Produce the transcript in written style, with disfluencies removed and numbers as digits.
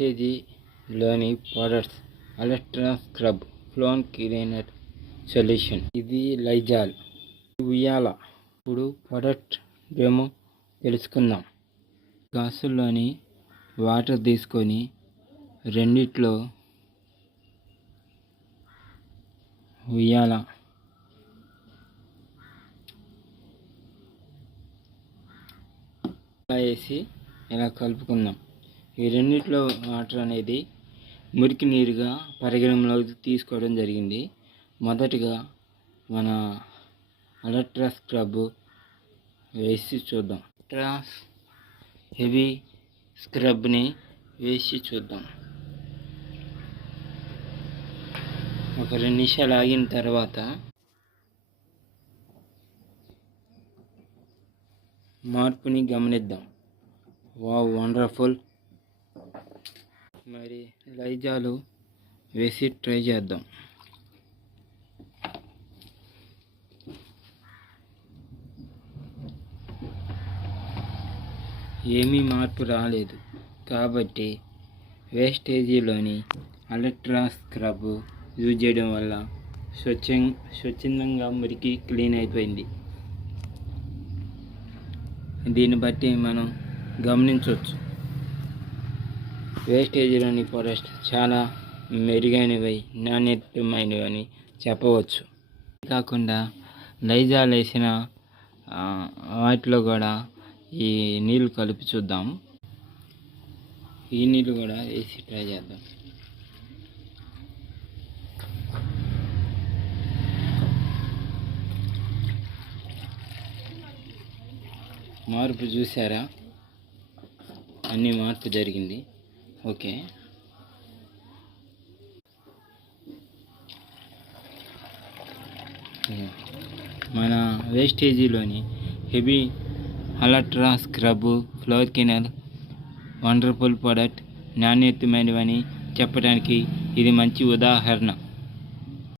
కేజీలోని products ultra scrub floor cleaner solution. ఇది Lizol ఉయ్యాల. ఇప్పుడు ప్రొడక్ట్ డెమో తెలుసుకుందాం. గ్లాసుల్లోని వాటర్ తీసుకొని రెండిట్లో ఉయ్యాల వేసి ఇలా కలుపుకుందాం. ఈ రెండిట్లో వాటర్ అనేది మురికి నీరుగా పరిగణలోకి తీసుకోవడం జరిగింది. మొదటిగా మన అల్ట్రా స్క్రబ్ వేసి చూద్దాం. అల్ట్రా హెవీ స్క్రబ్ని వేసి చూద్దాం. ఒక 2 నిమిషాలు ఆగిన తర్వాత మార్పుని గమనిద్దాం. Wow, wonderful. మరి లైజాలు వేసి ట్రై చేద్దాం. ఏమీ మార్పు రాలేదు కాబట్టి వేస్టేజీలోని అల్ట్రా స్క్రబ్ యూజ్ చేయడం వల్ల స్వచ్ఛందంగా మురికి క్లీన్ అయిపోయింది. దీన్ని బట్టి మనం గమనించవచ్చు వేస్టేజీలోని ప్రొడక్ట్స్ చాలా మెరుగైనవి, నాణ్యతమైనవి అని చెప్పవచ్చు. కాకుండా లైజాల్ వేసిన వాటిలో కూడా ఈ నీళ్ళు కలిపి చూద్దాం. ఈ నీళ్ళు కూడా వేసి ట్రై చేద్దాం. మార్పు చూసారా? అన్ని మార్పు జరిగింది. ఓకే, మన వేస్టేజీలోని heavy ultra scrub floor cleaner wonderful product, నాణ్యతమైనవని చెప్పడానికి ఇది మంచి ఉదాహరణ.